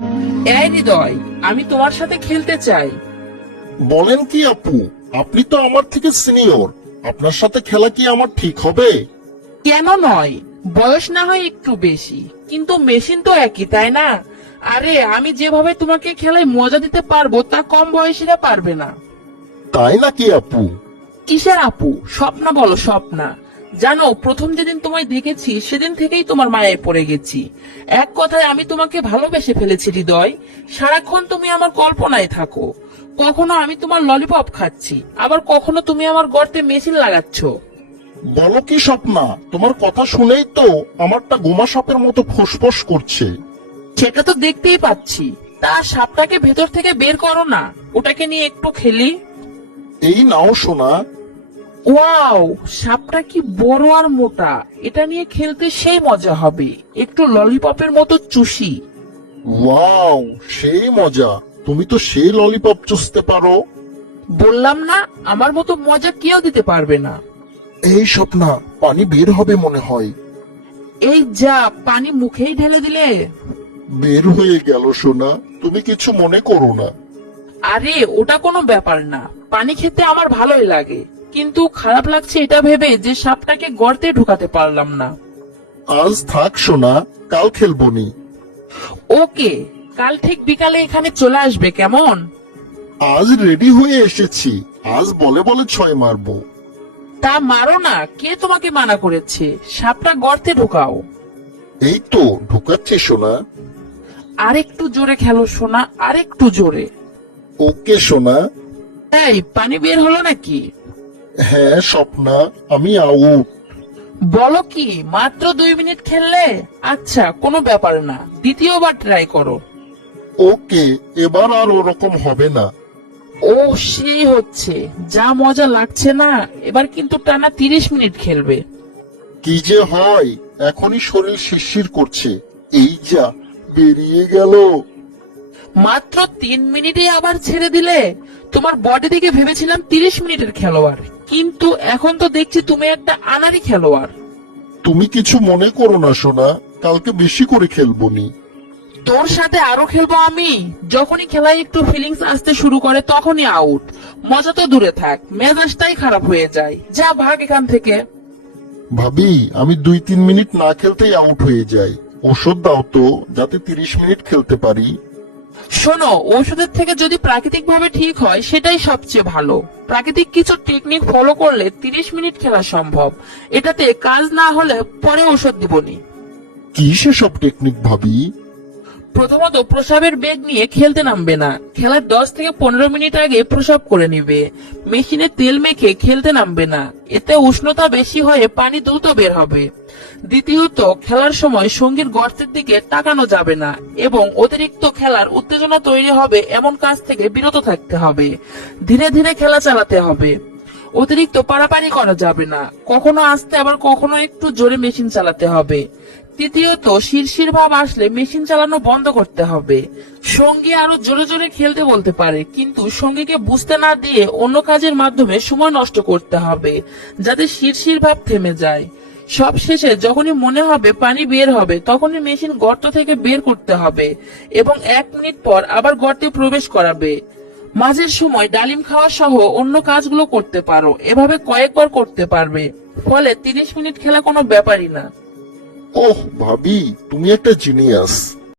এই হৃদয়, আমি তোমার সাথে খেলতে চাই। বলেন কি আপু, আপনি তো আমার থেকে সিনিয়র, আপনার সাথে খেলা কি আমার ঠিক হবে? কেন নয়, বয়স না হয় একটু বেশি, কিন্তু মেশিন তো একই, তাই না? আরে আমি যেভাবে তোমাকে খেলায় মজা দিতে পারবো তা কম বয়সীরা পারবে না। তাই নাকি আপু? কিসের আপু, স্বপ্না বলো স্বপ্না। জানো, প্রথম যেদিন তোমায় দেখেছি সেদিন থেকেই তোমার মায়ায় পড়ে গেছি। এক কথায় আমি তোমাকে ভালোবেসে ফেলেছি হৃদয়। সারাক্ষণ তুমি আমার কল্পনায় থাকো। কখনো আমি তোমার ললিপপ খাচ্ছি, আবার কখনো তুমি আমার গর্তে মেশিন লাগাচ্ছ। বলো কি স্বপ্না, তোমার কথা শুনেই তো আমারটা গোমা সাপের মতো ফুসফুস করছে। সেটা তো দেখতেই পাচ্ছি। তা সাপটাকে ভেতর থেকে বের করো না, ওটাকে নিয়ে একটু খেলি। এই নাও সোনা। ওয়াও, সাপটা কি বড় আর মোটা! এটা নিয়ে খেলতে সেই মজা হবে। একটু ললিপপের মতো চুষি। ওয়াও, সেই মজা! তুমি তো সেই ললিপপ চুষতে পারো। বললাম না, আমার মতো মজা কেউ দিতে পারবে না। এই স্বপ্না, পানি বের হবে মনে হয়। এই যা, পানি মুখেই ঢেলে দিলে। বের হয়ে গেল সোনা, তুমি কিছু মনে করো না। আরে ওটা কোনো ব্যাপার না, পানি খেতে আমার ভালোই লাগে। কিন্তু খারাপ লাগছে এটা ভেবে যে সাপটাকে গর্তে ঢুকাতে পারলাম না। আজ থাক সোনা, কাল খেলবনি। ওকে, কাল ঠিক বিকালে এখানে চলে আসবে, কেমন? আজ রেডি হয়ে এসেছি, আজ বলে বলে 6 মারবো। তা মারো না, কে তোমাকে মানা করেছে? সাপটা গর্তে ঢুকাও। এই তো ঢুকাচ্ছি সোনা। আরেকটু জোরে খেলো সোনা, আরেকটু জোরে। ওকে সোনা। এই, পানি বের হলো নাকি? হ্যাঁ স্বপ্না, আমি আউট। বলো কি, মাত্র 2 মিনিট খেললে? আচ্ছা, কোনো ব্যাপার না, দ্বিতীয়বার ট্রাই করো। ওকে, এবার আর ওরকম হবে না। ও, সেই হচ্ছে, যা মজা লাগছে না। এবার কিন্তু টানা 30 মিনিট খেলবে। কি যে হয়, এখনই শরীর শিরশির করছে। এই যা, বেরিয়ে গেল। মাত্র 3 মিনিটে আবার ছেড়ে দিলে। তোমার বডি দেখে ভেবেছিলাম 30 মিনিটের খেলোয়াড়, কিন্তু এখন তো দেখছি তুমি একটা আনাড়ি খেলোয়াড়। তুমি কিছু মনে করো না সোনা, কালকে বেশি করে খেলবনি। তোর সাথে আরো খেলবো আমি। যখনই খেলায় একটু ফিলিংস আসতে শুরু করে তখনই আউট। মজা তো দূরে থাক, মেজাজটাই খারাপ হয়ে যায়। যা, ভাগ এখান থেকে। ভাবি, আমি 2-3 মিনিট না খেলতেই আউট হয়ে যাই। ওষুধ দাও তো, যাতে 30 মিনিট খেলতে পারি। শোনো, ঔষধের থেকে যদি প্রাকৃতিক ভাবে ঠিক হয় সেটাই সবচেয়ে ভালো। প্রাকৃতিক কিছু টেকনিক ফলো করলে 30 মিনিট খেলা সম্ভব। এটাতে কাজ না হলে পরে ওষুধ দিবনি। কি সেসব টেকনিক ভাবি? প্রথমত, প্রসাবের বেগ নিয়ে খেলতে নামবে না। খেলার 10 থেকে 15 মিনিট আগে প্রসাব করে নিবে। মেশিনে তেল মেখে খেলতে নামবে না, এতে উষ্ণতা বেশি হয়ে পানি দ্রুত বের হবে। দ্বিতীয়ত, খেলার সময় সঙ্গীর গর্তের দিকে তাকানো যাবে না এবং অতিরিক্ত খেলার উত্তেজনা তৈরি হবে এমন কাজ থেকে বিরত থাকতে হবে। ধীরে ধীরে খেলা চালাতে হবে। অতিরিক্ত পারাপারি করা যাবে না। কখনো আস্তে আবার কখনো একটু জোরে মেশিন চালাতে হবে। তৃতীয়ত, শিরশির ভাব আসলে মেশিন চালানো বন্ধ করতে হবে। সঙ্গী আরো জোরে জোরে খেলতে বলতে পারে, কিন্তু সঙ্গীকে বুঝতে না দিয়ে অন্য কাজের মাধ্যমে সময় নষ্ট করতে হবে, যাতে শিরশির ভাব থেমে যায়। সব শেষে যখনই মনে হবে পানি বের হবে তখনই মেশিন গর্ত থেকে বের করতে হবে এবং 1 মিনিট পর আবার গর্তে প্রবেশ করাবে। মাঝের সময় ডালিম খাওয়া সহ অন্য কাজগুলো করতে পারো। এভাবে কয়েকবার করতে পারবে, ফলে 30 মিনিট খেলা কোনো ব্যাপারই না। ওহ ভাবি, তুমি একটা জিনিয়াস।